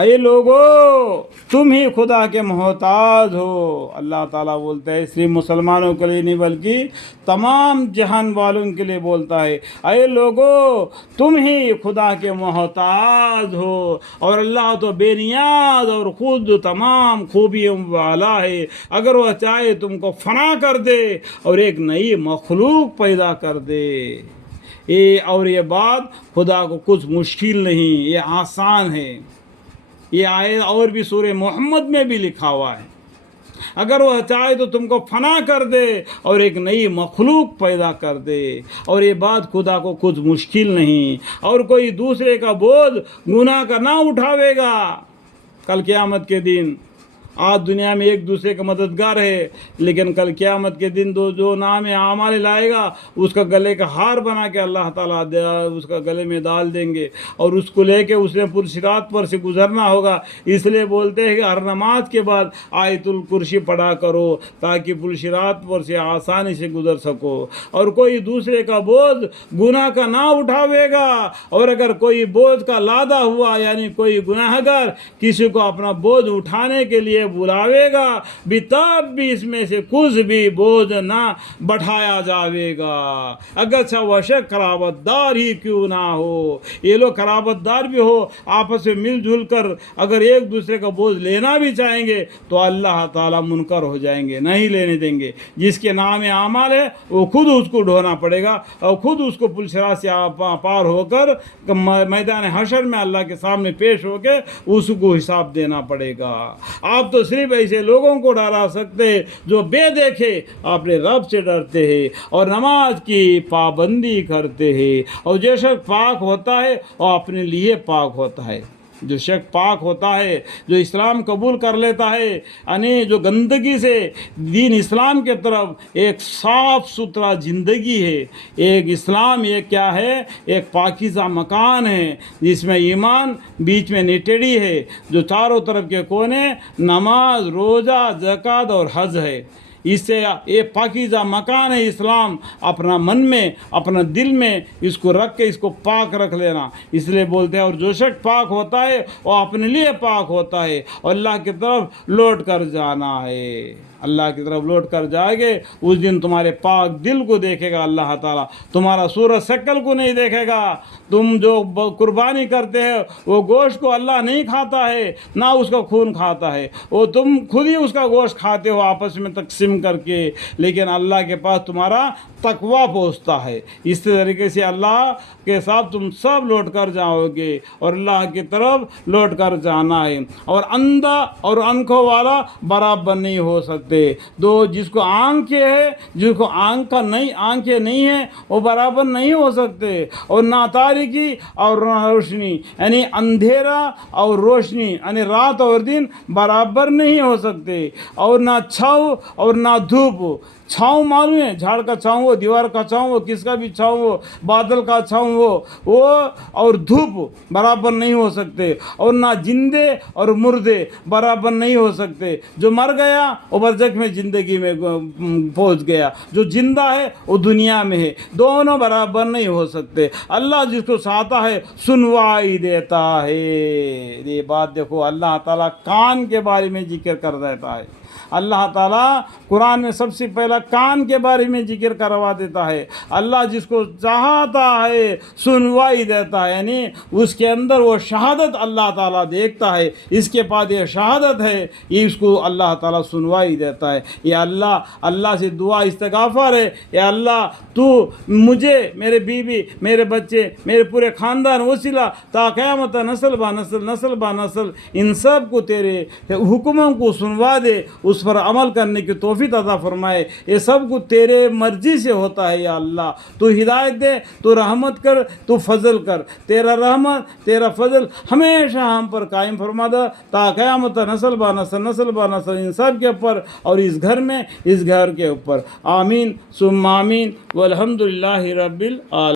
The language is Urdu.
اے لوگو تم ہی خدا کے محتاج ہو. اللہ تعالیٰ بولتا ہے صرف مسلمانوں کے لیے نہیں بلکہ تمام جہان والوں کے لیے بولتا ہے اے لوگو تم ہی خدا کے محتاج ہو. اور اللہ تو بے نیاز اور خود تمام خوبیوں والا ہے. اگر وہ چاہے تم کو فنا کر دے اور ایک نئی مخلوق پیدا کر دے. یہ بات خدا کو کچھ مشکل نہیں، یہ آسان ہے. یہ آیت اور بھی سورہ محمد میں بھی لکھا ہوا ہے. اگر وہ چاہے تو تم کو فنا کر دے اور ایک نئی مخلوق پیدا کر دے. اور یہ بات خدا کو کچھ مشکل نہیں. اور کوئی دوسرے کا بوجھ گناہ کا نہ اٹھاوے گا کل قیامت کے دن. آج دنیا میں ایک دوسرے کا مددگار ہے، لیکن کل قیامت کے دن جو نام اعمال لائے گا اس کا گلے کا ہار بنا کے اللہ تعالیٰ اس کا گلے میں ڈال دیں گے، اور اس کو لے کے اس نے پرصراط پر سے گزرنا ہوگا. اس لیے بولتے ہیں کہ ہر نماز کے بعد آیت الکرسی پڑھا کرو تاکہ پرصراط پر سے آسانی سے گزر سکو. اور کوئی دوسرے کا بوجھ گناہ کا نہ اٹھاوے گا. اور اگر کوئی بوجھ کا لادہ ہوا یعنی کوئی گناہ گار کسی کو اپنا بوجھ اٹھانے کے لیے بلاوے گا بھی تب بھی اس میں سے کچھ بھی بوجھ نہ بٹھایا جاوے گا، اگرچہ وہ شخص قرابت دار ہی کیوں نہ ہو. یہ لوگ قرابت دار بھی ہو، آپس میں مل جل کر اگر ایک دوسرے کا بوجھ لینا بھی چاہیں گے تو اللہ تعالیٰ منکر ہو جائیں گے، نہیں لینے دیں گے. جس کے نام اعمال ہے وہ خود اس کو ڈھونا پڑے گا اور خود اس کو پلشرا سے پار ہو کر میدان حشر میں اللہ کے سامنے پیش ہو کے اس کو حساب دینا پڑے گا. آپ تو صرف ایسے لوگوں کو ڈرا سکتے ہیں جو بے دیکھے اپنے رب سے ڈرتے ہیں اور نماز کی پابندی کرتے ہیں. اور جو شخص پاک ہوتا ہے وہ اپنے لیے پاک ہوتا ہے. جو شخص پاک ہوتا ہے، جو اسلام قبول کر لیتا ہے، یعنی جو گندگی سے دین اسلام کے طرف ایک صاف ستھرا زندگی ہے. ایک اسلام یہ کیا ہے؟ ایک پاکیزہ مکان ہے جس میں ایمان بیچ میں نٹڑی ہے، جو چاروں طرف کے کونے نماز، روزہ، زکوٰۃ اور حج ہے. اس سے یہ پاکیزہ مکان ہے اسلام. اپنا من میں اپنا دل میں اس کو رکھ کے اس کو پاک رکھ لینا. اس لیے بولتے ہیں اور جو شخص پاک ہوتا ہے وہ اپنے لیے پاک ہوتا ہے اور اللہ کی طرف لوٹ کر جانا ہے. اللہ کی طرف لوٹ کر جائے گے اس دن تمہارے پاک دل کو دیکھے گا اللہ تعالیٰ، تمہارا صورت شکل کو نہیں دیکھے گا. تم جو قربانی کرتے ہو وہ گوشت کو اللہ نہیں کھاتا ہے، نہ اس کا خون کھاتا ہے. وہ تم خود ہی اس کا گوشت کھاتے ہو آپس میں تقسیم کر کے، لیکن اللہ کے پاس تمہارا تقویٰ پہنچتا ہے. اس طریقے سے اللہ کے ساتھ تم سب لوٹ کر جاؤ گے اور اللہ کی طرف لوٹ کر جانا ہے. اور اندھا اور آنکھوں والا برابر نہیں ہو سکتے. دو جس کو آنکھیں ہے، جس کو آنکھیں نہیں ہیں وہ برابر نہیں ہو سکتے. اور نہ تاریکی اور نہ روشنی یعنی اندھیرا اور روشنی یعنی رات اور دن برابر نہیں ہو سکتے. اور نہ چھاؤں اور نہ دھوپ. چھاؤں معلوم ہے، جھاڑ کا چھاؤں ہو، دیوار کا چھاؤں ہو، کس کا بھی چھاؤں ہو، بادل کا چھاؤں ہو، وہ اور دھوپ برابر نہیں ہو سکتے. اور نہ زندے اور مردے برابر نہیں ہو سکتے. جو مر گیا وہ برزخ میں زندگی میں پہنچ گیا، جو زندہ ہے وہ دنیا میں ہے. دونوں برابر نہیں ہو سکتے. اللہ جس کو چاہتا ہے سنوائی دیتا ہے. یہ بات دیکھو، اللہ تعالیٰ کان کے بارے میں ذکر کر دیتا ہے. اللہ تعالیٰ قرآن میں سب سے پہلا کان کے بارے میں ذکر کروا دیتا ہے. اللہ جس کو چاہتا ہے سنوائی دیتا ہے، یعنی اس کے اندر وہ شہادت اللہ تعالیٰ دیکھتا ہے. اس کے پاس یہ شہادت ہے، یہ اس کو اللہ تعالیٰ سنوائی دیتا ہے. یہ اللہ سے دعا استغفار ہے. یا اللہ تو مجھے، میرے بیوی، میرے بچے، میرے پورے خاندان وسیلہ تا قیامت نسل با نسل، نسل با نسل ان سب کو تیرے حکموں کو سنوا دے، اس پر عمل کرنے کی توفیق عطا فرمائے. یہ سب کو تیرے مرضی سے ہوتا ہے. یا اللہ تو ہدایت دے، تو رحمت کر، تو فضل کر. تیرا رحمت، تیرا فضل ہمیشہ ہم پر قائم فرما دے تا قیامت نسل با نسل، نسل با نسل ان سب کے اوپر اور اس گھر میں، اس گھر کے اوپر. آمین ثم آمین والحمد للہ رب العالمین.